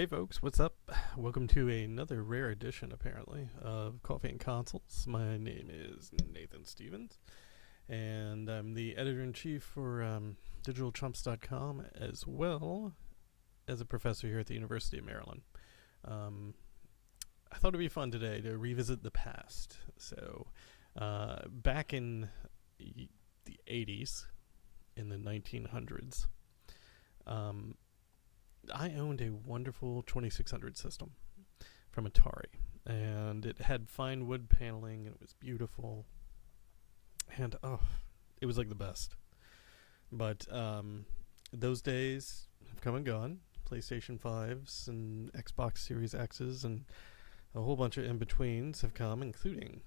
Hey folks, what's up? Welcome to another rare edition, apparently, of Coffee and Consoles. My name is Nathan Stevens, and I'm the editor-in-chief for digitalchumps.com, as well as a professor here at the University of Maryland. I thought it'd be fun today to revisit the past. So, back in the 80s, in the 1900s, I owned a wonderful 2600 system from Atari, and it had fine wood paneling, and it was beautiful, and it was like the best. But those days have come and gone. PlayStation 5s and Xbox Series X's and a whole bunch of in-betweens have come, including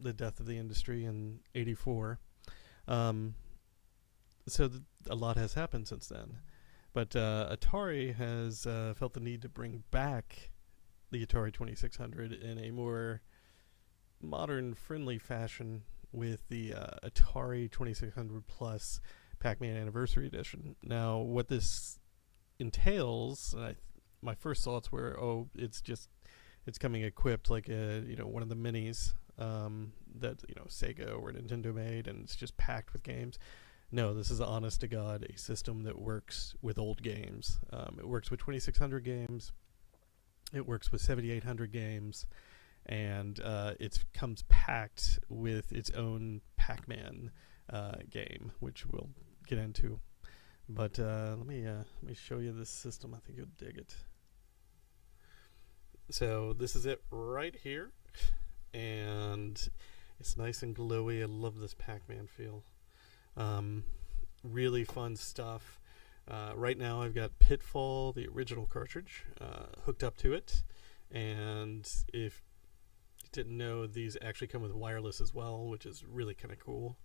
the death of the industry in '84. So a lot has happened since then. But Atari has felt the need to bring back the Atari 2600 in a more modern, friendly fashion with the Atari 2600 Plus Pac-Man Anniversary Edition. Now, what this entails, my first thoughts were, it's coming equipped like one of the minis that Sega or Nintendo made, and it's just packed with games. No, this is honest to God a system that works with old games. It works with 2600 games. It works with 7800 games. And it comes packed with its own Pac-Man game, which we'll get into. But let me show you this system. I think you'll dig it. So this is it right here. And it's nice and glowy. I love this Pac-Man feel. Really fun stuff. Right now I've got Pitfall, the original cartridge, hooked up to it. And if you didn't know, these actually come with wireless as well, which is really kind of cool.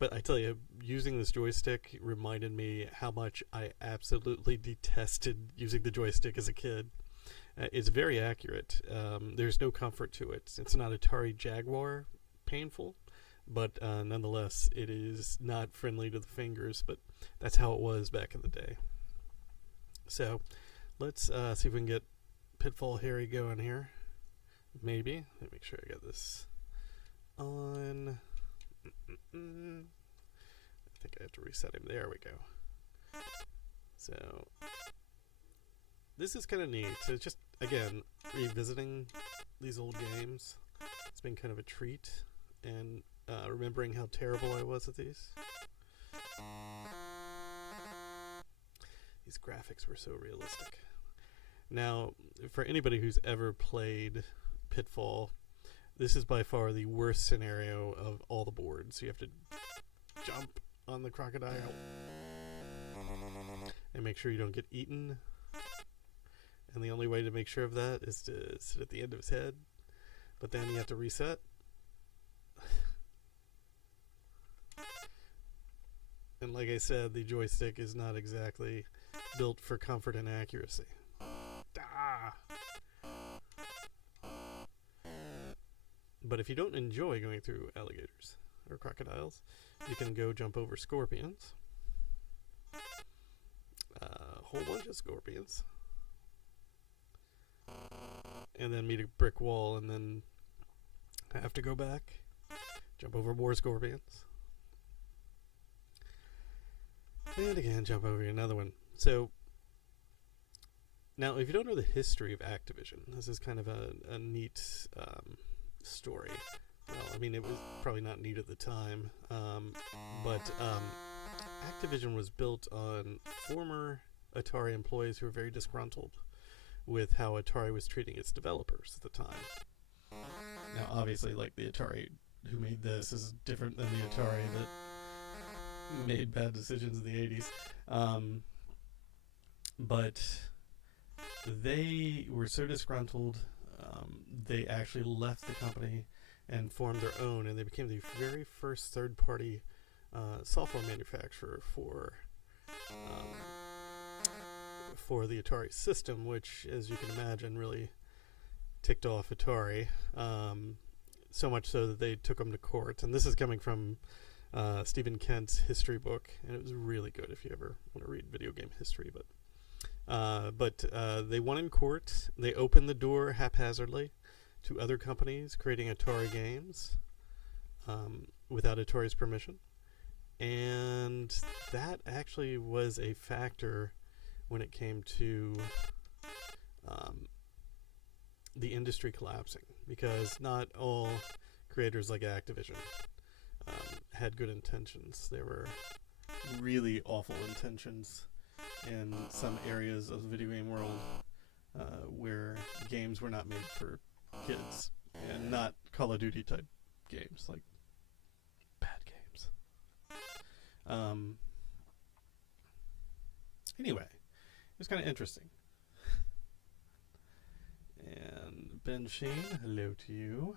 But I tell you, using this joystick reminded me how much I absolutely detested using the joystick as a kid. It's very accurate. There's no comfort to it. It's not Atari Jaguar painful. But nonetheless, it is not friendly to the fingers, but that's how it was back in the day. So let's see if we can get Pitfall Harry going here. Maybe. Let me make sure I got this on. I think I have to reset him. There we go. So this is kind of neat. So it's just, again, revisiting these old games. It's been kind of a treat. And remembering how terrible I was at these. These graphics were so realistic. Now, for anybody who's ever played Pitfall, this is by far the worst scenario of all the boards. You have to jump on the crocodile and make sure you don't get eaten. And the only way to make sure of that is to sit at the end of his head. But then you have to reset. And like I said, the joystick is not exactly built for comfort and accuracy. But if you don't enjoy going through alligators or crocodiles, you can go jump over scorpions. A whole bunch of scorpions. And then meet a brick wall and then have to go back, jump over more scorpions. And again, jump over another one. So, now if you don't know the history of Activision, this is kind of a neat story. Well, I mean, it was probably not neat at the time, but Activision was built on former Atari employees who were very disgruntled with how Atari was treating its developers at the time. Now, obviously, like the Atari who made this is different than the Atari that made bad decisions in the 80s. But they were so disgruntled, they actually left the company and formed their own, and they became the very first third-party software manufacturer for the Atari system, which, as you can imagine, really ticked off Atari. So much so that they took them to court. And this is coming from Stephen Kent's history book, and it was really good if you ever want to read video game history. But But they won in court. They opened the door haphazardly to other companies creating Atari games without Atari's permission. And that actually was a factor when it came to the industry collapsing, because not all creators like Activision had good intentions. There were really awful intentions in some areas of the video game world where games were not made for kids, and not Call of Duty type games, like bad games. Anyway, it was kind of interesting. And Ben Sheen, hello to you.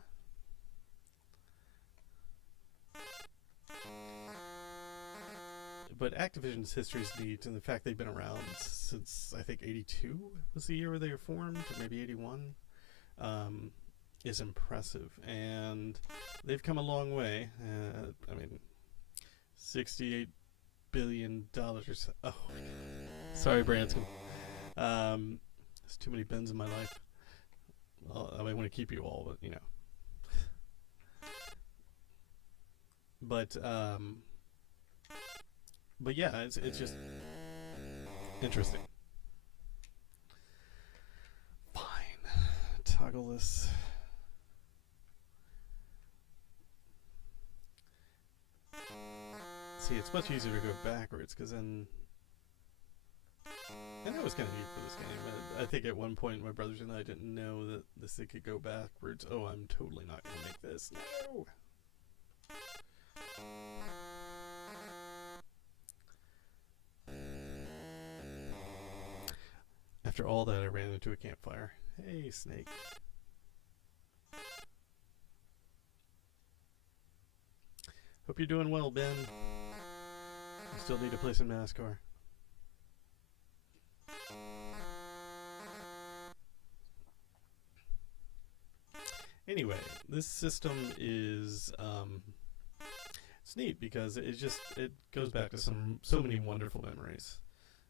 But Activision's history is neat, and the fact they've been around since, I think, 82 was the year where they were formed, or maybe 81, is impressive. And they've come a long way. I mean, $68 billion. Oh, sorry, Branscombe. There's too many Bens in my life. Well, I want to keep you all, but, you know. But yeah, it's just interesting. Fine. Toggle this. See, it's much easier to go backwards, because then... And that was kind of neat for this game. I think at one point my brothers and I didn't know that this thing could go backwards. Oh, I'm totally not going to make this. No! After all that, I ran into a campfire. Hey, snake. Hope you're doing well, Ben. I still need to play some NASCAR. Anyway, this system is it's neat because it goes back to so many wonderful memories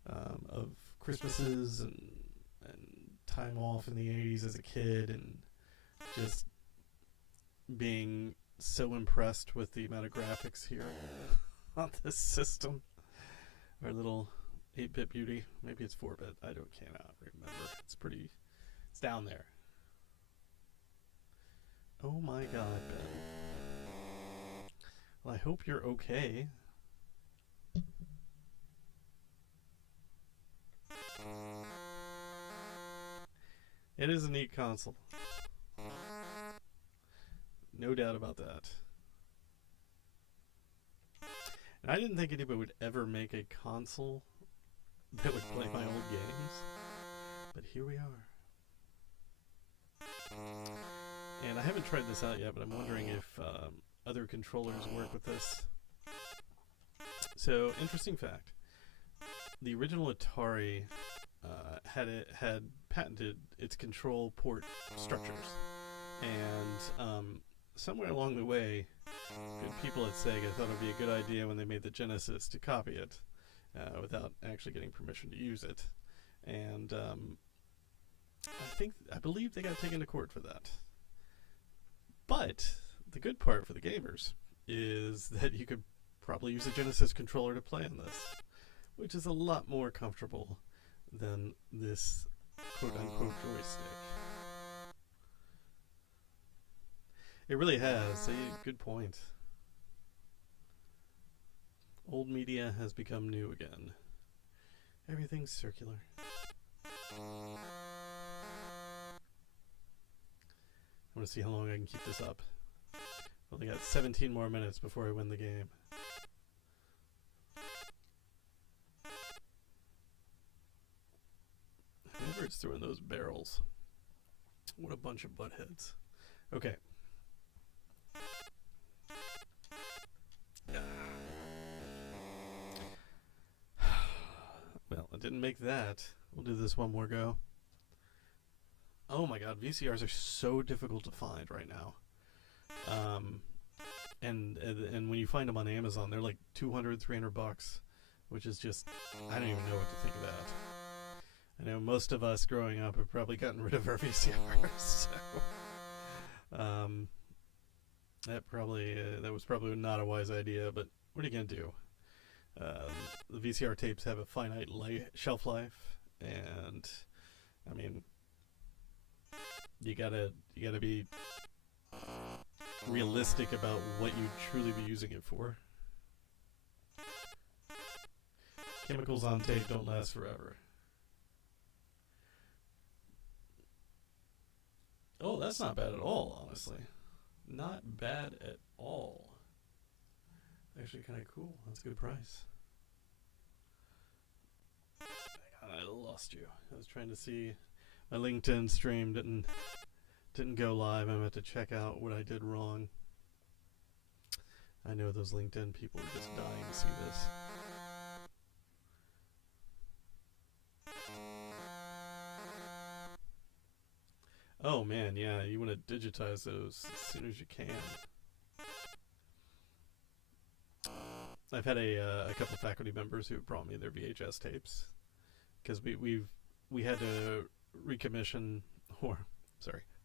of Christmases and time off in the 80s as a kid, and just being so impressed with the amount of graphics here on this system. Our little 8-bit beauty. Maybe it's 4-bit. I cannot remember. It's down there. Oh my god, Ben. Well, I hope you're okay. It is a neat console. No doubt about that. And I didn't think anybody would ever make a console that would play my old games. But here we are. And I haven't tried this out yet, but I'm wondering if other controllers work with this. So, interesting fact. The original Atari had patented its control port structures. And somewhere along the way, good people at Sega thought it would be a good idea when they made the Genesis to copy it without actually getting permission to use it. And I believe they got taken to court for that. But the good part for the gamers is that you could probably use a Genesis controller to play on this, which is a lot more comfortable than this quote-unquote joystick. It really has. Good point. Old media has become new again. Everything's circular. I want to see how long I can keep this up. Only got 17 more minutes before I win the game. Whoever is throwing those barrels. What a bunch of buttheads. Okay. Well, I didn't make that. We'll do this one more go. Oh my god, VCRs are so difficult to find right now. And when you find them on Amazon, they're like $200, $300, which is just, I don't even know what to think of I know most of us growing up have probably gotten rid of our VCRs, so that was probably not a wise idea. But what are you gonna do? The VCR tapes have a finite shelf life, and I mean, you gotta be realistic about what you'd truly be using it for. Chemicals on tape don't last forever. Oh, that's not bad at all, honestly. Not bad at all. Actually kind of cool. That's a good price. I lost you. I was trying to see. My LinkedIn stream didn't go live. I'm about to check out what I did wrong. I know those LinkedIn people are just dying to see this. Oh man, yeah, you want to digitize those as soon as you can. I've had a couple faculty members who brought me their VHS tapes because we had to recommission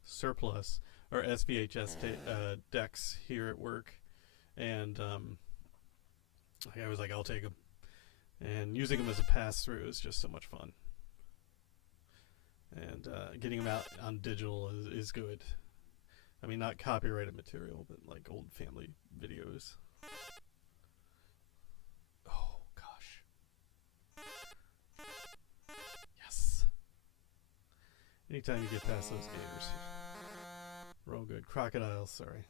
surplus our SVHS decks here at work, and I was like, I'll take them, and using them as a pass through is just so much fun. And getting them out on digital is good. I mean, not copyrighted material, but like old family videos. Oh, gosh. Yes. Anytime you get past those gators. We're all good. Crocodiles, sorry.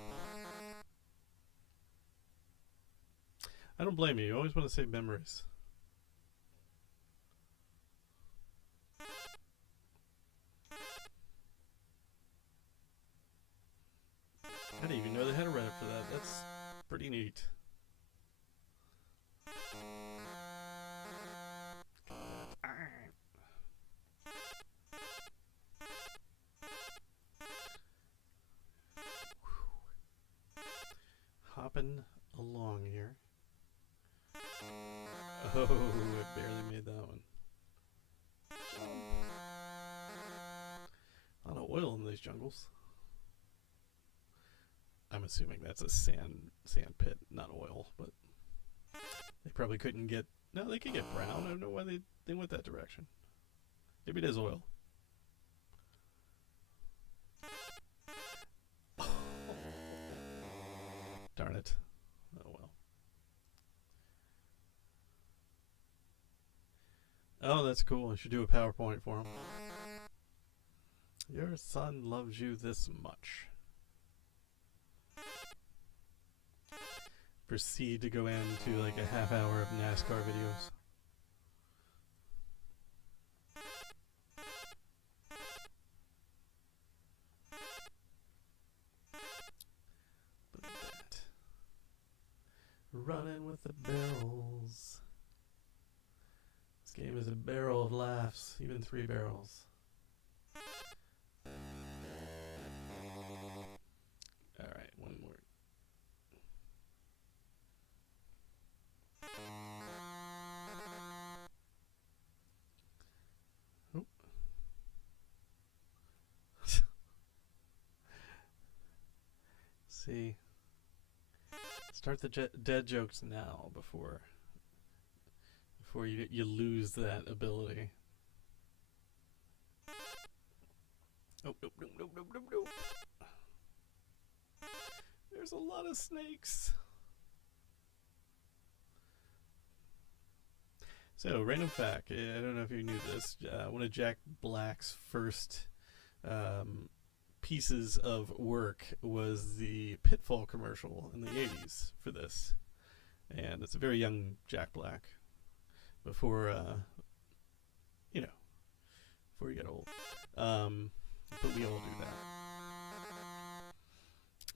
I don't blame you. You always want to save memories. I didn't even know they had a Reddit for that. That's pretty neat. Hopping along here. Oh, I barely made that one. A lot of oil in these jungles. I'm assuming that's a sand pit, not oil, but they probably couldn't get... No, they could get brown. I don't know why they went that direction. Maybe it is oil. Darn it. Oh well. Oh, that's cool. I should do a PowerPoint for him. Your son loves you this much. Proceed to go into like a half hour of NASCAR videos. Look at that. Running with the barrels. This game is a barrel of laughs, even 3 barrels. Alright, one more. Oh. See. Start the dead jokes now before you lose that ability. Oh, no. There's a lot of snakes. So, random fact. I don't know if you knew this. One of Jack Black's first pieces of work was the Pitfall commercial in the 80s for this. And it's a very young Jack Black. Before you get old. But we all do that.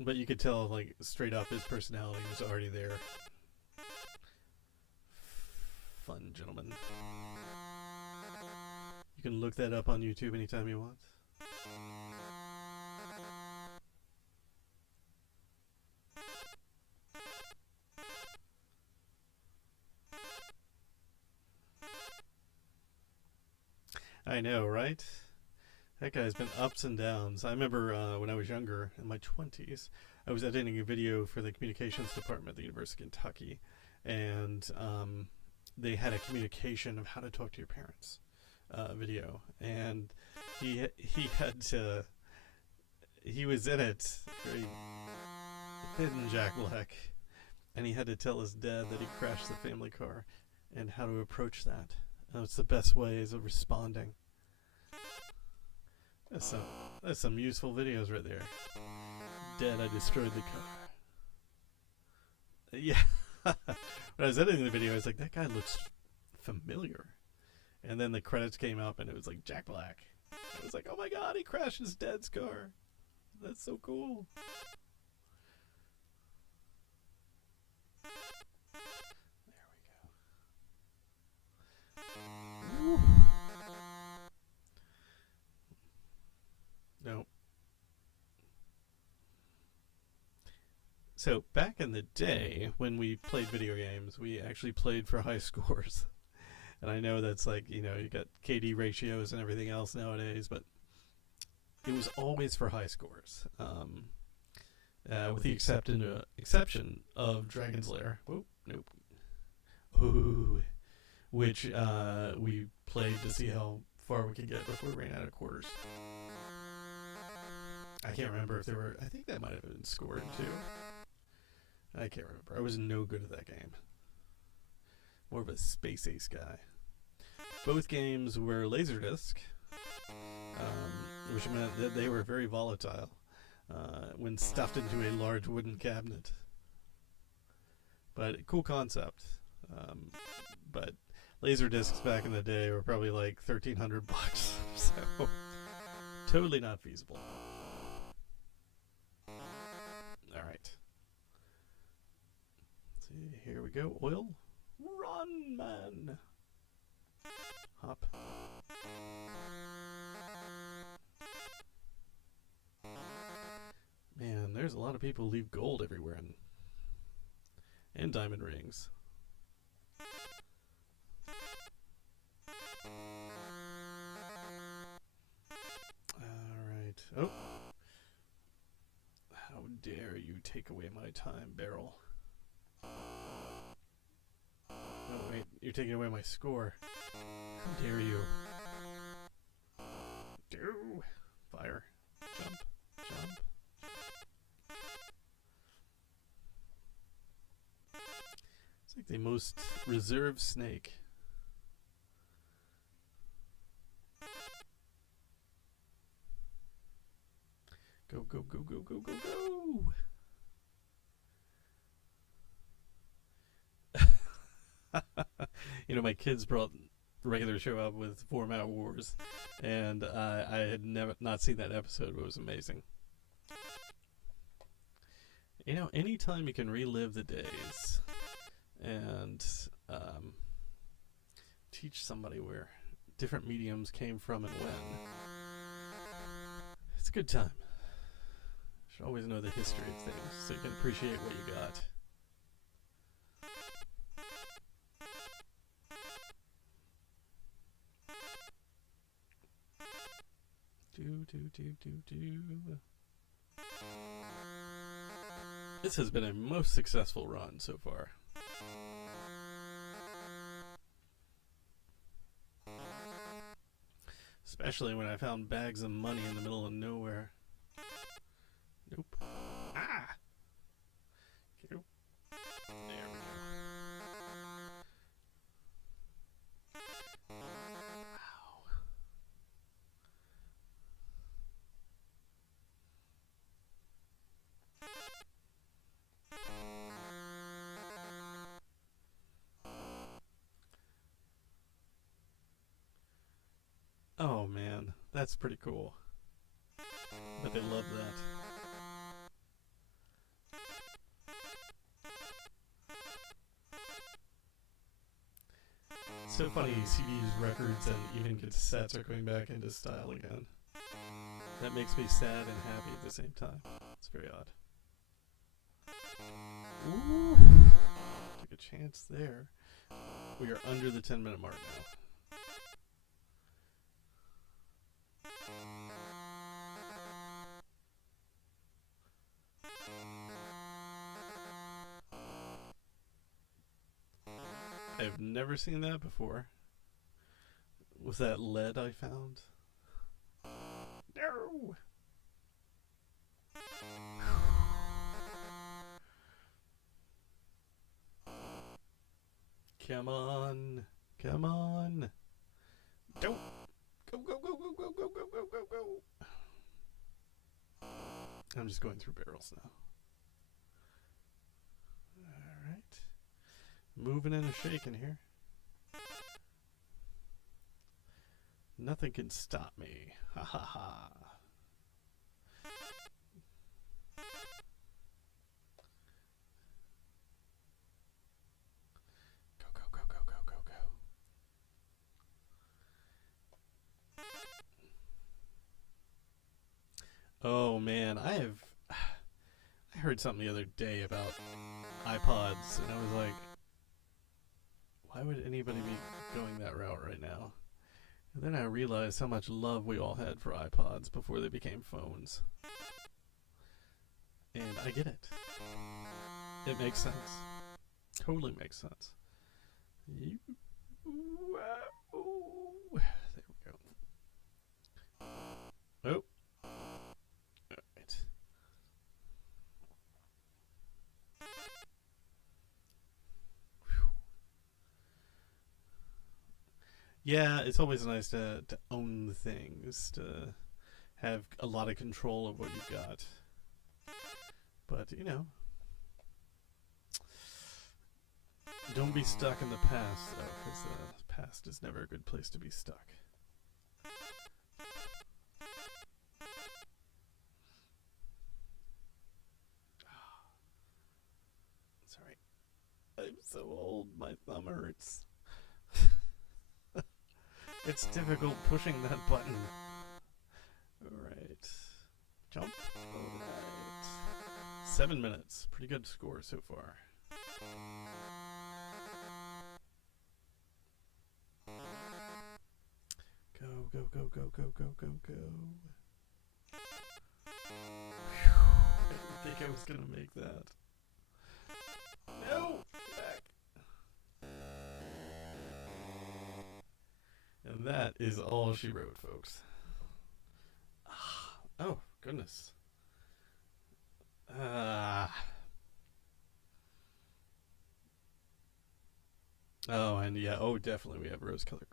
But you could tell, like, straight up his personality was already there. Fun gentleman. You can look that up on YouTube anytime you want. I know, right? That guy's been ups and downs. I remember when I was younger, in my 20s, I was editing a video for the communications department at the University of Kentucky, and they had a communication of how to talk to your parents video, and he was in it, very thin Jack Black, and he had to tell his dad that he crashed the family car and how to approach that. What's the best ways of responding. That's some useful videos right there. Dad, I destroyed the car. Yeah. When I was editing the video, I was like, that guy looks familiar. And then the credits came up, and it was like Jack Black. I was like, oh my god, he crashed his dad's car. That's so cool. There we go. Woo. Nope. So back in the day when we played video games, we actually played for high scores. And I know that's like, you got KD ratios and everything else nowadays, but it was always for high scores. With the exception of Dragon's Lair. Whoop, nope. Ooh. Which we played to see how far we could get before we ran out of quarters. I can't remember if there were... I think that might have been scored too. I can't remember. I was no good at that game. More of a Space Ace guy. Both games were Laserdisc, which meant that they were very volatile when stuffed into a large wooden cabinet. But cool concept. But Laserdiscs back in the day were probably like $1,300, so totally not feasible. All right. See, here we go. Oil. Run, man. Hop. Man, there's a lot of people who leave gold everywhere and diamond rings. Alright. Oh. How dare you take away my time, barrel. Oh, wait. You're taking away my score. How dare you? Do. Fire. Jump. Jump. It's like the most reserved snake. Go, go, go, go, go, go, go! My kids brought the regular show up with Format Wars, and I had not seen that episode, but it was amazing. Anytime you can relive the days and teach somebody where different mediums came from and when, it's a good time. You should always know the history of things so you can appreciate what you got. This has been a most successful run so far. Especially when I found bags of money in the middle of nowhere. Nope. Ah! There we go. Oh man, that's pretty cool. But they love that. It's so funny, CDs, records, and even cassettes are coming back into style again. That makes me sad and happy at the same time. It's very odd. Ooh, took a chance there. We are under the 10-minute mark now. I've never seen that before. Was that lead I found? No! Come on. Come on. Don't. Go, go, go, go, go, go, go, go, go, go. I'm just going through barrels now. Alright. Moving and shaking here. Nothing can stop me. Ha ha ha. Go, go, go, go, go, go, go. Oh man, I heard something the other day about iPods, and I was like, why would anybody be going that route right now? And then I realized how much love we all had for iPods before they became phones. And I get it. It makes sense. Totally makes sense. There we go. Oh. Alright. Yeah, it's always nice to own things, to have a lot of control of what you've got. But, you know, don't be stuck in the past, though, because the past is never a good place to be stuck. Sorry. I'm so old, my thumb hurts. It's difficult pushing that button. Alright. Jump. Alright. 7 minutes. Pretty good score so far. Go, go, go, go, go, go, go, go. Whew. I didn't think I was going to make that. No! Get back. And that is all she wrote, folks. Oh, goodness. Oh, and yeah, oh, definitely we have rose-colored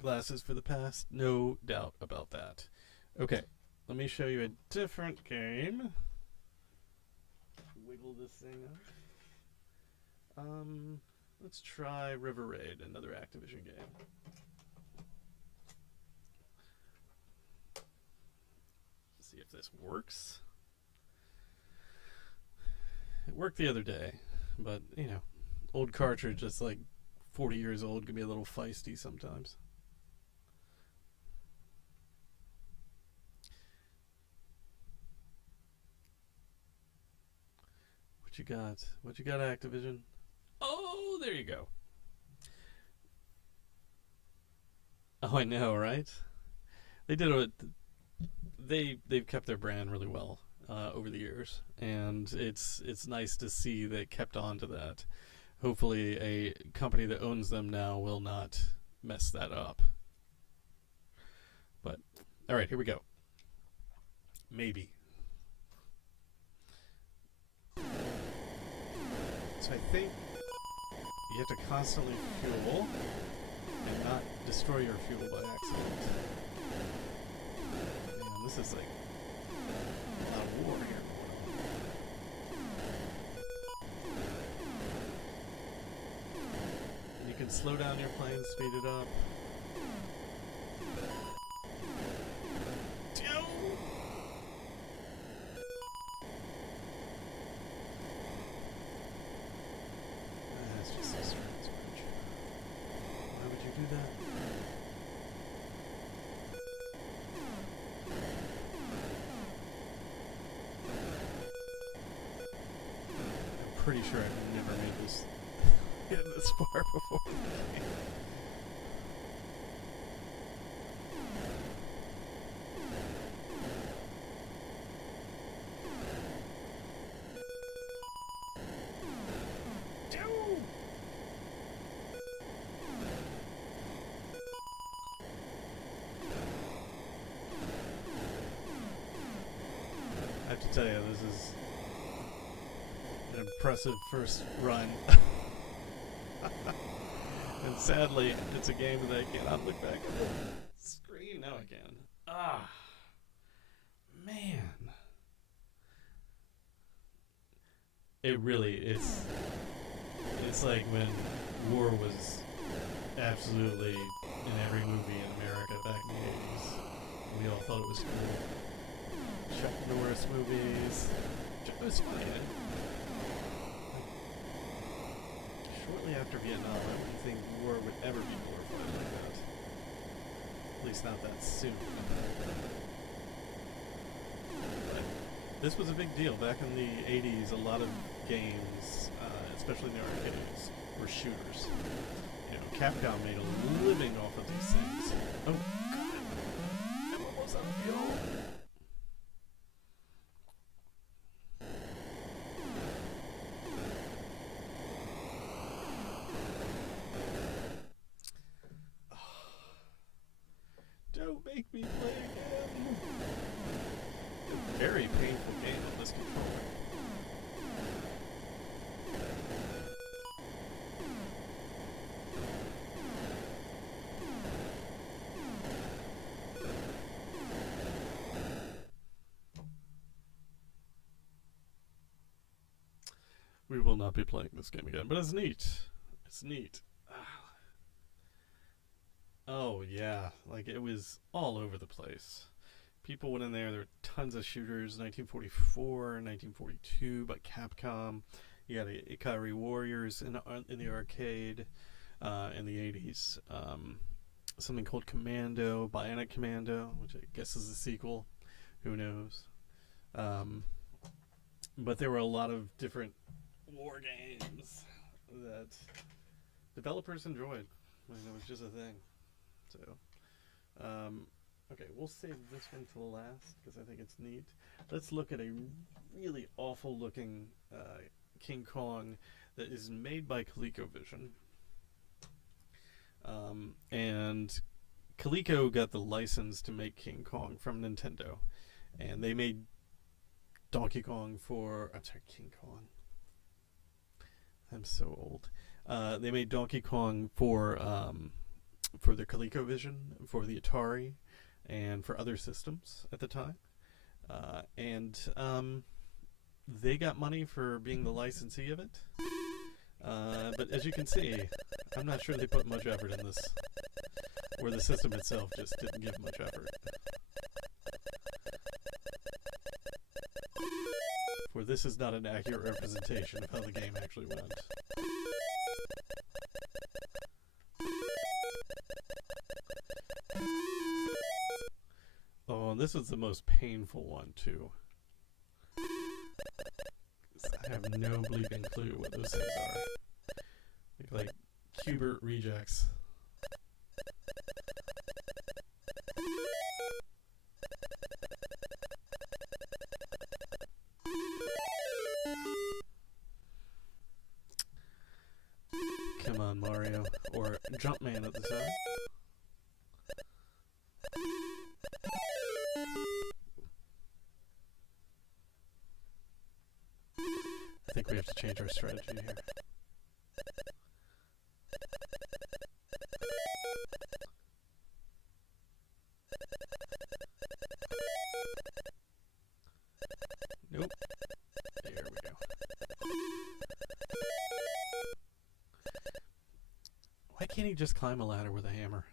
glasses for the past. No doubt about that. Okay, let me show you a different game. Wiggle this thing up. Let's try River Raid, another Activision game. See if this works. It worked the other day, but, you know, old cartridge that's like 40 years old can be a little feisty sometimes. What you got? What you got, Activision? Oh, there you go. Oh, I know, right? They did a... They've kept their brand really well over the years, and it's nice to see they kept on to that. Hopefully a company that owns them now will not mess that up. But, alright, here we go. Maybe. So I think you have to constantly fuel and not destroy your fuel by accident. Man, this is like a lot of war here. And you can slow down your plane, speed it up. That's just so strange. Why would you do that? I'm pretty sure I've never made this get this far before. tell you, this is an impressive first run. And sadly, it's a game that I cannot look back at the screen. Now I can. Man. It really, it's like when war was absolutely in every movie in America back in the 80s. We all thought it was cool. Chuck Norris movies. It was funny. Shortly after Vietnam, I wouldn't think war would ever be glorified like that. At least not that soon. But this was a big deal. Back in the 80s, a lot of games, especially in the arcades, were shooters. You know, Capcom made a living off of these things. Oh, God. I'm almost out of fuel. Don't make me play again. A very painful game on this controller. We will not be playing this game again, but it's neat. It's neat. Oh, yeah. Like, it was all over the place. People went in there. There were tons of shooters. 1944, 1942 by Capcom. You got Atari Warriors in the arcade in the 80s. Something called Commando, Bionic Commando, which I guess is a sequel. Who knows? But there were a lot of different war games that developers enjoyed. I mean, it was just a thing. So, okay, we'll save this one to the last because I think it's neat. Let's look at a really awful looking King Kong that is made by ColecoVision. And Coleco got the license to make King Kong from Nintendo. And they made Donkey Kong King Kong. I'm so old. They made Donkey Kong for the ColecoVision, for the Atari, and for other systems at the time. And they got money for being the licensee of it. But as you can see, I'm not sure they put much effort in this, or the system itself just didn't give much effort. For this is not an accurate representation of how the game actually went. Oh, and this is the most painful one, too. I have no bleeping clue what those things are. Like Qbert rejects. Come on, Mario. Or Jumpman at the side. I think we have to change our strategy here. Nope. There we go. Why can't he just climb a ladder with a hammer?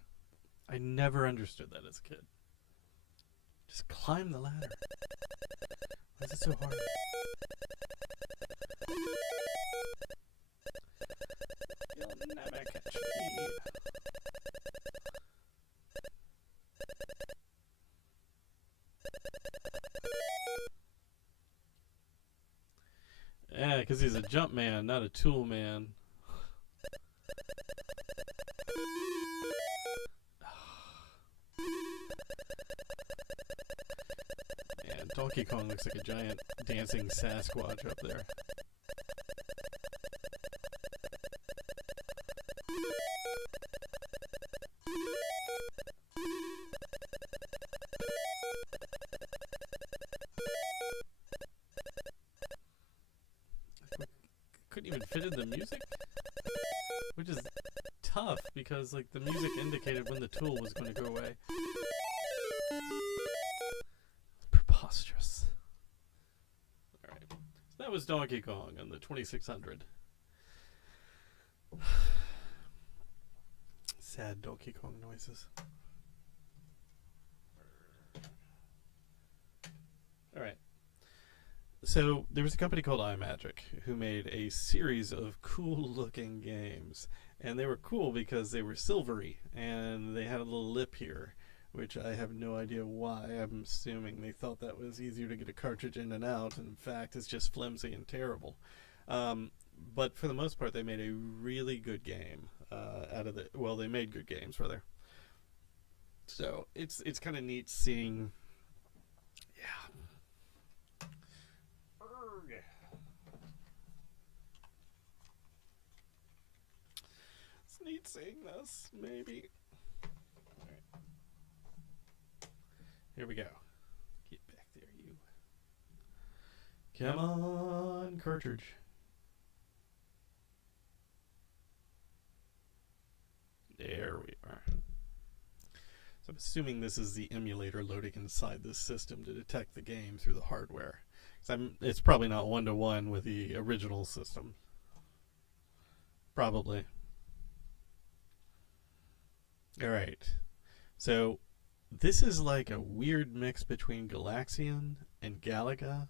I never understood that as a kid. Just climb the ladder. Why is it so hard? You'll never catch me. Yeah, because he's a jump man, not a tool man. Man, Donkey Kong looks like a giant dancing Sasquatch up there. couldn't even fit in the music, which is tough because like the music indicated when the tool was going to go away. Preposterous. All right, so that was Donkey Kong on the 2600. Sad Donkey Kong noises. All right. So there was a company called iMagic who made a series of cool-looking games, and they were cool because they were silvery and they had a little lip here, which I have no idea why. I'm assuming they thought that was easier to get a cartridge in and out, and in fact, it's just flimsy and terrible. But for the most part, they made a really good game out of the. Well, they made good games rather. So it's kind of neat seeing. It's neat seeing this, maybe. Alright. Here we go. Get back there, you. Come on, cartridge. There we are. So I'm assuming this is the emulator loading inside this system to detect the game through the hardware. It's probably not one-to-one with the original system. Probably. Alright. So this is like a weird mix between Galaxian and Galaga,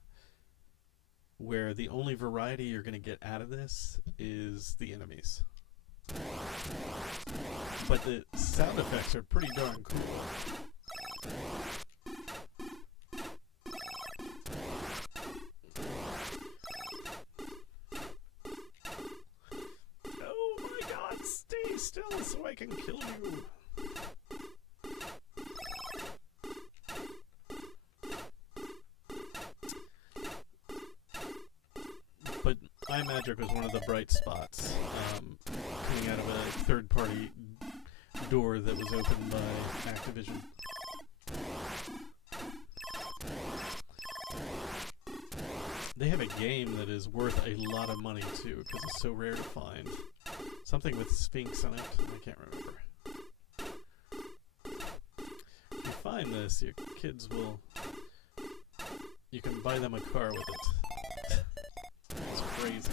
where the only variety you're going to get out of this is the enemies. But the sound effects are pretty darn cool. Oh my god, stay still so I can kill you. But iMagic was one of the bright spots, coming out of a third-party door that was opened by Activision. They have a game that is worth a lot of money too, because it's so rare to find. Something with Sphinx in it. I can't remember. If you find this, your kids will. You can buy them a car with it. It's crazy.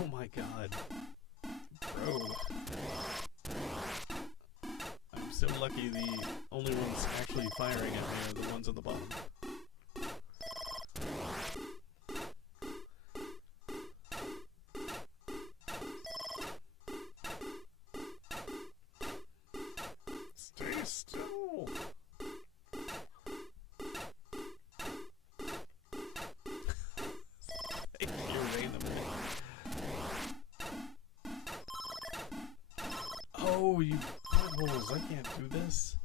Oh my god. Bro. I'm so lucky the only ones actually firing at me are the ones on the bottom. Stay still. Thank you, Rain. Oh, you buttholes, I can't do this.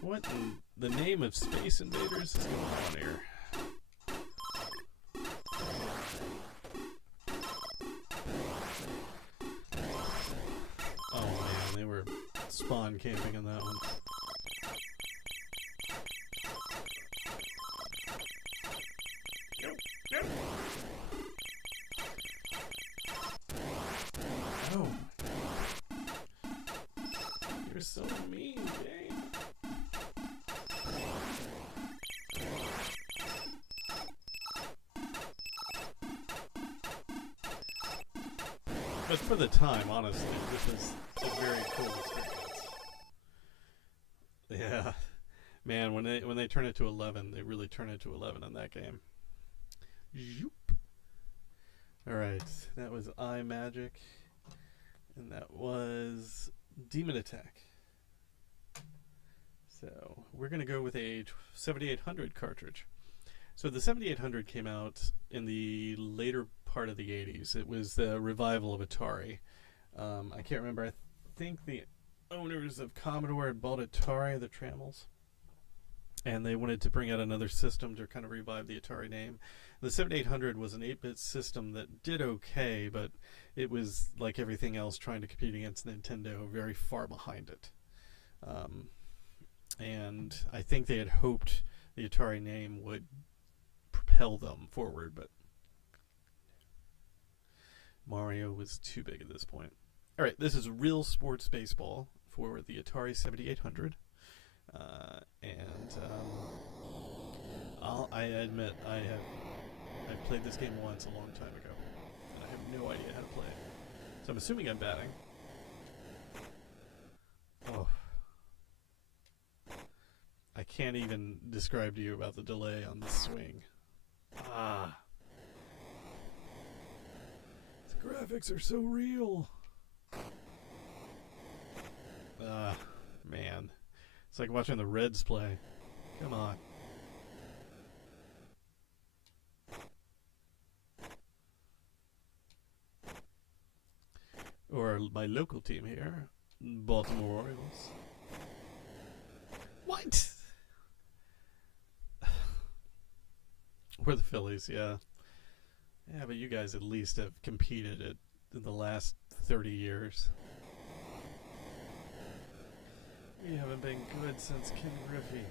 What in the name of Space Invaders is going on here? Oh man, they were spawn camping in that one. Oh. You're so mean, game. But for the time, honestly, this was a very cool experience. Yeah. Man, when they turn it to 11, they really turn it to 11 in that game. Zoop. Alright, that was iMagic, and that was Demon Attack. So, we're going to go with a 7800 cartridge. So the 7800 came out in the later part of the 80s. It was the revival of Atari. I can't remember. I think the owners of Commodore had bought Atari, the Trammels, and they wanted to bring out another system to kind of revive the Atari name. The 7800 was an 8-bit system that did okay, but it was, like everything else, trying to compete against Nintendo, very far behind it. And I think they had hoped the Atari name would propel them forward, but Mario was too big at this point. All right, this is real sports baseball for the Atari 7800. I admit I played this game once a long time ago, and I have no idea how to play it. So I'm assuming I'm batting. Oh. I can't even describe to you about the delay on this swing. The graphics are so real. Man. It's like watching the Reds play. Come on. Or my local team here, Baltimore Orioles. What? We're the Phillies, yeah. Yeah, but you guys at least have competed in the last 30 years. We haven't been good since Ken Griffey.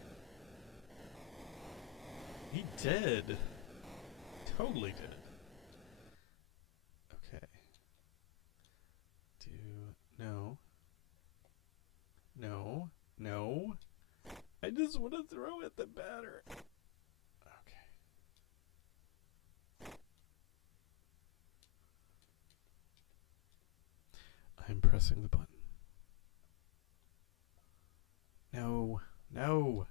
He did. Totally did. Okay. No. No. No. I just want to throw at the batter. Okay. I'm pressing the button. No. No.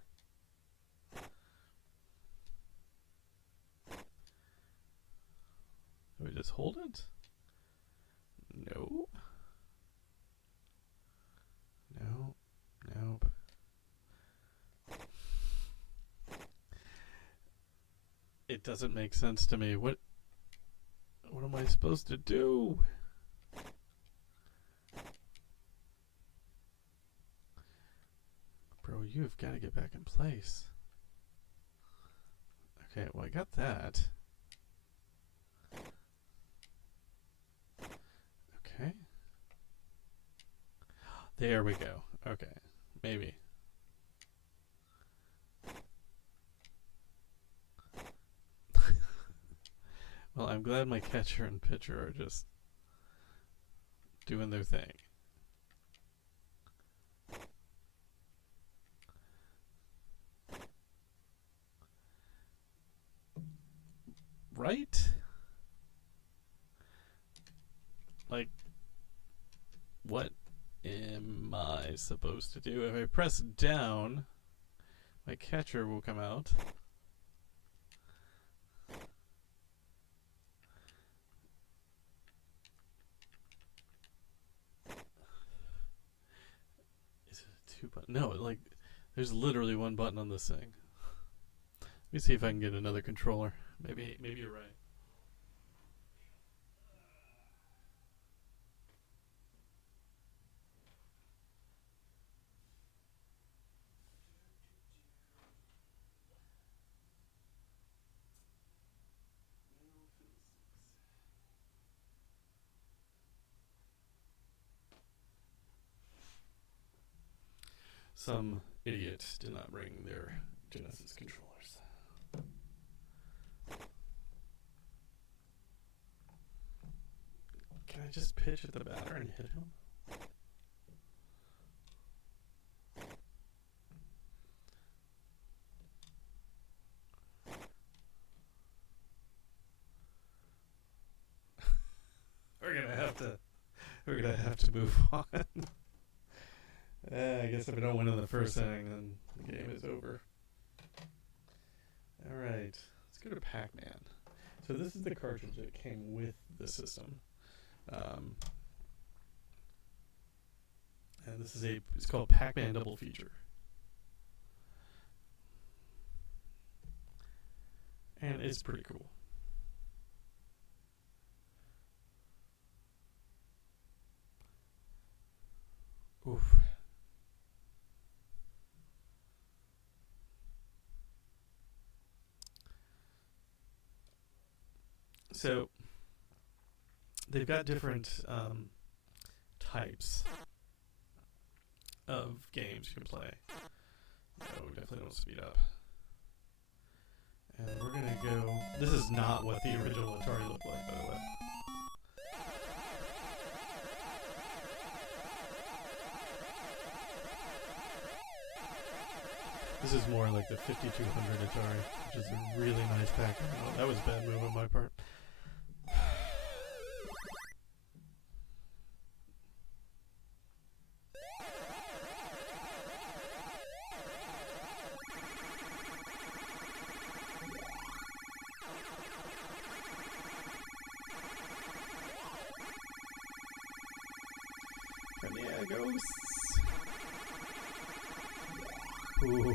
Do we just hold it? No. No. Nope. It doesn't make sense to me. What am I supposed to do? Bro, you've got to get back in place. Okay, well, I got that. Okay. There we go. Okay. Maybe. Well, I'm glad my catcher and pitcher are just doing their thing. Right? Like, what am I supposed to do? If I press down, my catcher will come out. Is it a 2-button? No, like, there's literally one button on this thing. Let me see if I can get another controller. Maybe you're right. Some idiot did not bring their Genesis controllers. Can I just pitch at the batter and hit him? We're gonna have to move on. I guess if I don't win in the first inning, then the game is over. Alright, let's go to Pac-Man. So this is the cartridge that came with the system. And this is it's called Pac-Man Double Feature. And it's pretty cool. So they've got different types of games you can play. No, we definitely don't speed up. And we're gonna go. This is not what the original Atari looked like, by the way. This is more like the 5200 Atari, which is a really nice Pac-Man. Oh, that was a bad move on my part. Yeah, ghosts. Ooh.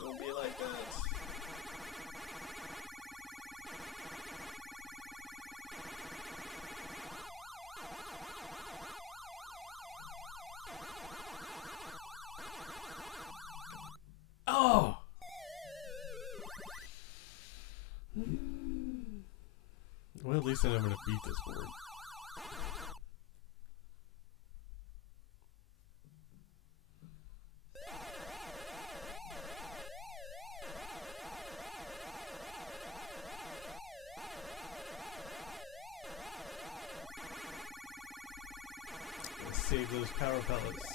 Don't be like that. Oh! Well, at least I know I'm going to beat this board. Let's save those power pellets.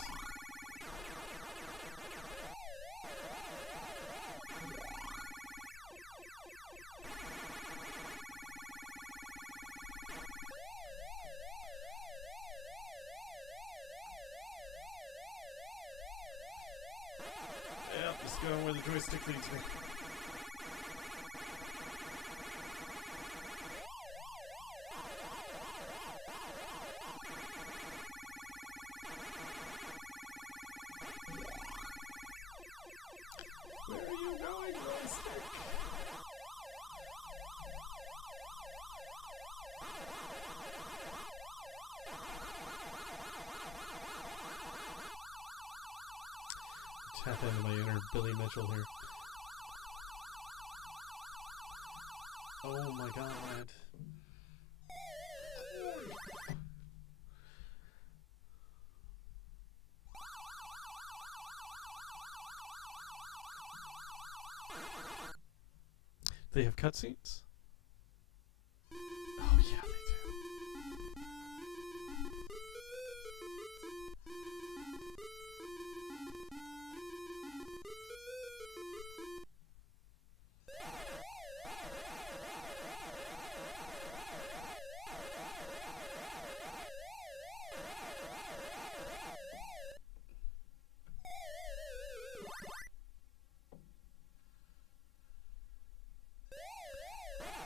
Yep, just going where the joystick leads me. Where are you going, joystick? Tap into my inner Billy Mitchell here. Oh my god. They have cutscenes? Oh yeah, they do.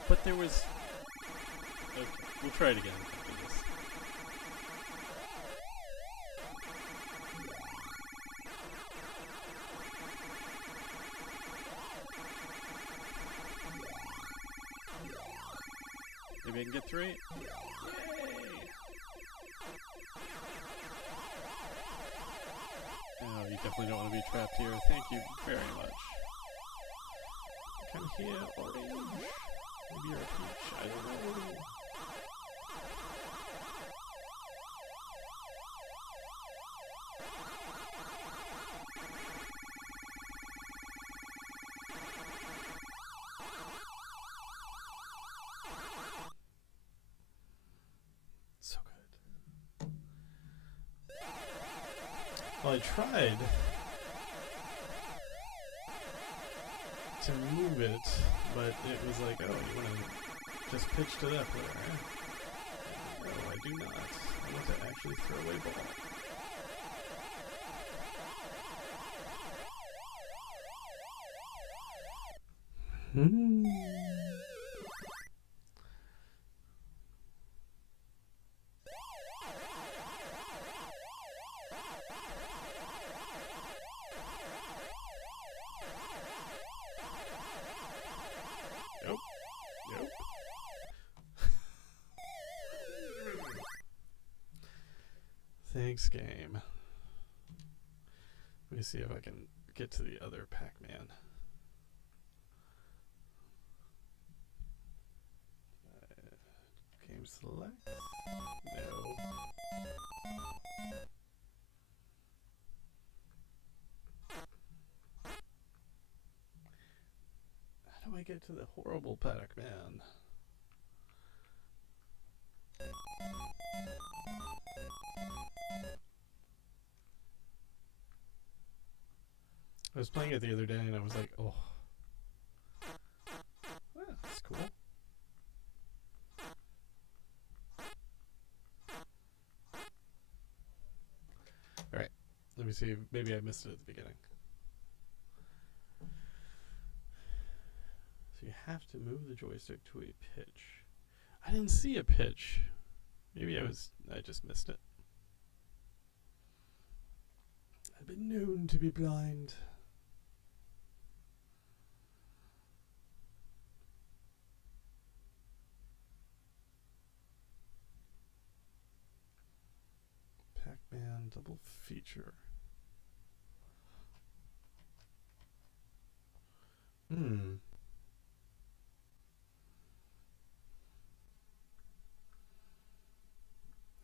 But there was... Okay, we'll try it again after this. Maybe I can get through it? Yay! Oh, you definitely don't want to be trapped here. Thank you very much. Come here, orange. Maybe you're a peach, I don't know. So good. Well, I tried to move it, but it was like, oh, you want to just pitch to that player, eh? No, I do not. I want to actually throw a ball. Nope. Thanks, game. Let me see if I can get to the other Pac-Man. Game select? No. How do I get to the horrible Pac-Man? I was playing it the other day and I was like, oh. That's cool. Alright, let me see. Maybe I missed it at the beginning. So you have to move the joystick to a pitch. I didn't see a pitch. Maybe I just missed it. I've been known to be blind. Pac-Man double feature.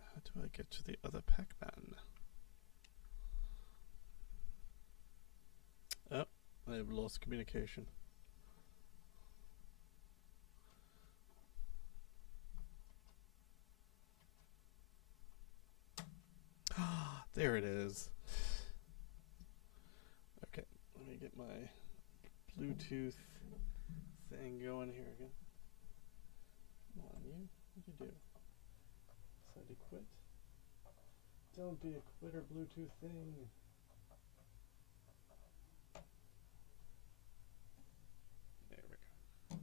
How do I get to the other Pac-Man? Oh, I have lost communication. There it is. Okay, let me get my Bluetooth thing going here again. Come on, you. What'd you do? Decide to quit? Don't be a quitter, Bluetooth thing. There we go.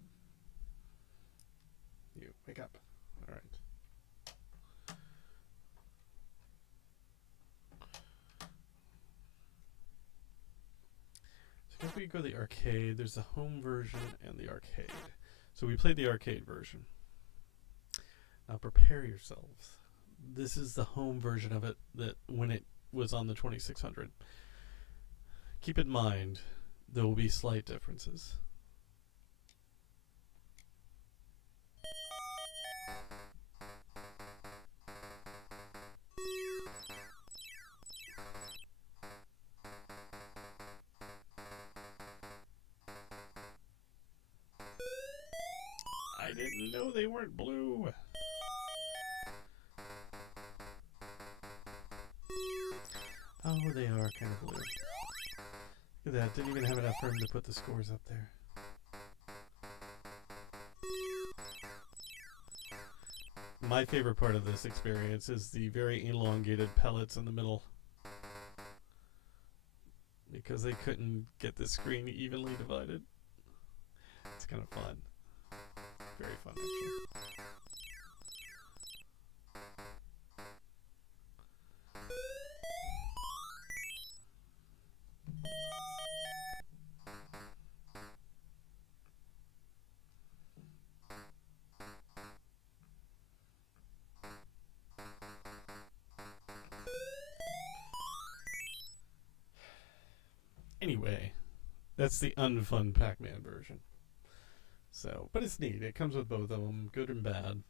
You, wake up. Alright. So if we go to the arcade, there's the home version and the arcade. So we played the arcade version. Now prepare yourselves. This is the home version of it that when it was on the 2600. Keep in mind, there will be slight differences. I didn't know they weren't blue. Oh, they are kind of blue. Look at that, didn't even have enough room to put the scores up there. My favorite part of this experience is the very elongated pellets in the middle. Because they couldn't get the screen evenly divided. It's kind of fun. Very fun, actually. Anyway, that's the unfun Pac-Man version. So, but it's neat. It comes with both of them, good and bad.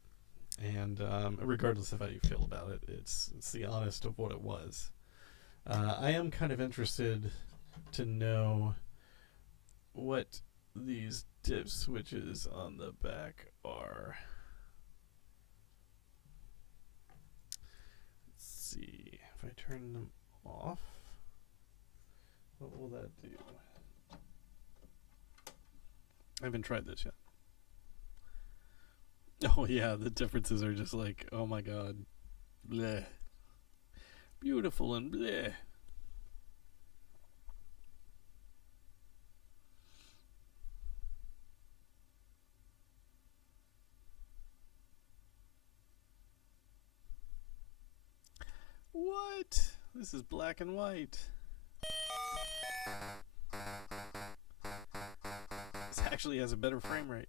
And regardless of how you feel about it, it's the honest of what it was. I am kind of interested to know what these dip switches on the back are. Let's see. If I turn them off, what will that do? I haven't tried this yet. Oh yeah, the differences are just like, oh my god. Bleh. Beautiful and bleh. What? This is black and white. This actually has a better frame rate.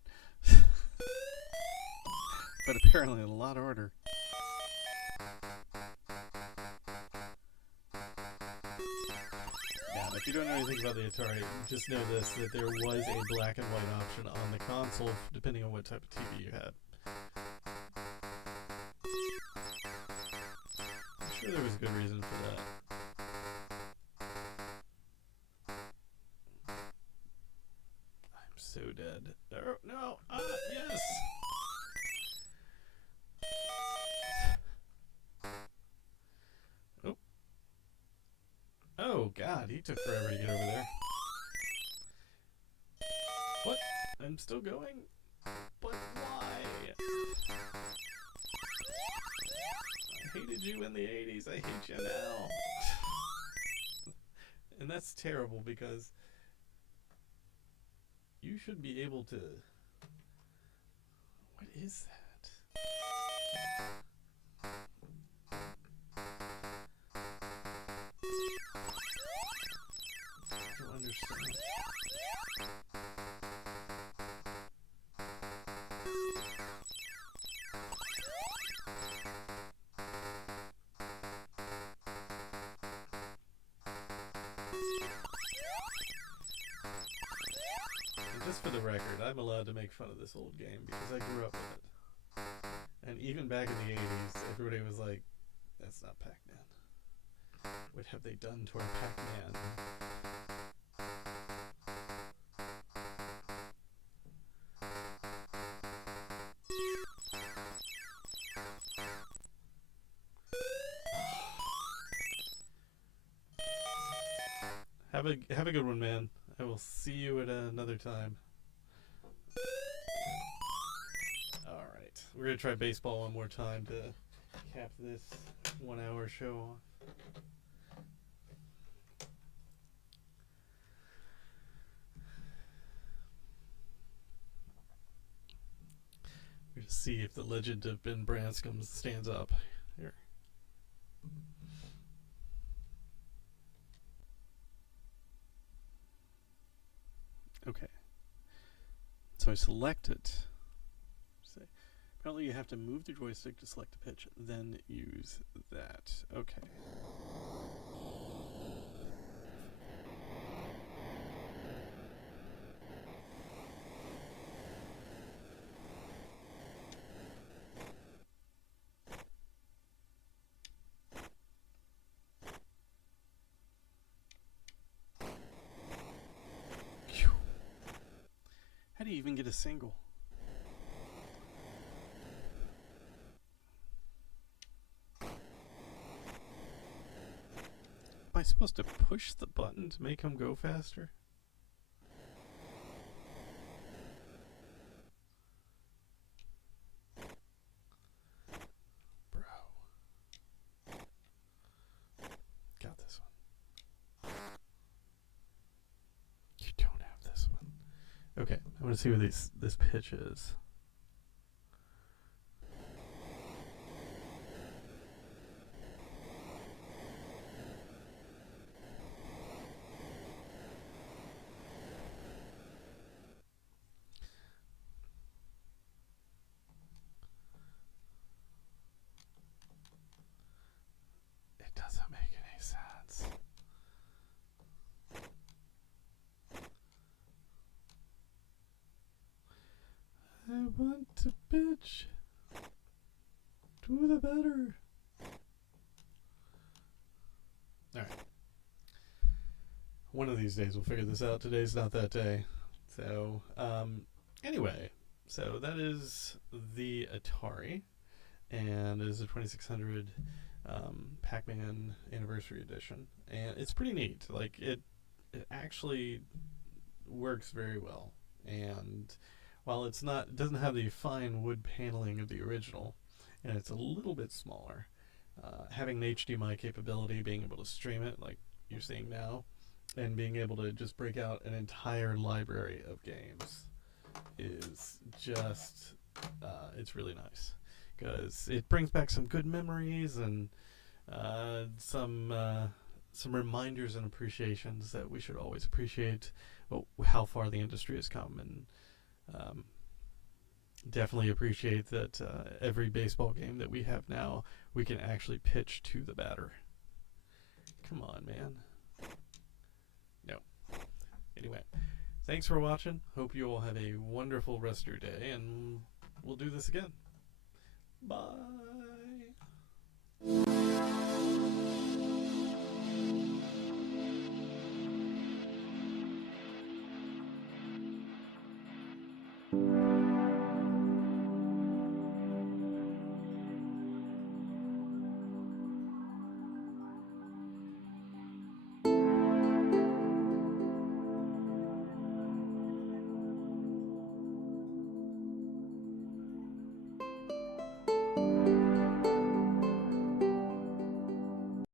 But apparently a lot harder. you don't know anything about the Atari, just know this, that there was a black and white option on the console, depending on what type of TV you had. I'm sure there was a good reason for that. I'm so dead. Oh, no! Yes! Oh. Oh, God, he took forever to get over there. What? I'm still going? But why? I hated you in the 80s. I hate you now. And that's terrible because you should be able to... What is that? I don't understand. And just for the record, I'm allowed to make fun of this old game because I grew up with it. And even back in the 80s, everybody was like, that's not Pac-Man. What have they done to our Pac-Man? Have a good one, man. I will see you at another time. Alright, we're going to try baseball one more time to cap this 1 hour show off. We're going to see if the legend of Ben Branscombe stands up here. Okay. So I select it. Apparently you have to move the joystick to select a pitch, then use that. Okay. How do you even get a single? Am I supposed to push the button to make him go faster? Bro. Got this one. You don't have this one. Okay, I want to see where this pitch is. It doesn't make any sense. I want to pitch to the batter. Alright. One of these days we'll figure this out. Today's not that day. So, anyway, so that is the Atari, and it is a 2600 Pac-Man Anniversary Edition, and it's pretty neat. Like, it actually works very well, and while it doesn't have the fine wood paneling of the original, and it's a little bit smaller, having an HDMI capability, being able to stream it like you're seeing now, and being able to just break out an entire library of games is just, it's really nice. Because it brings back some good memories and some reminders and appreciations that we should always appreciate how far the industry has come, and definitely appreciate that every baseball game that we have now, we can actually pitch to the batter. Come on, man. Anyway, thanks for watching. Hope you all have a wonderful rest of your day, and we'll do this again. Bye.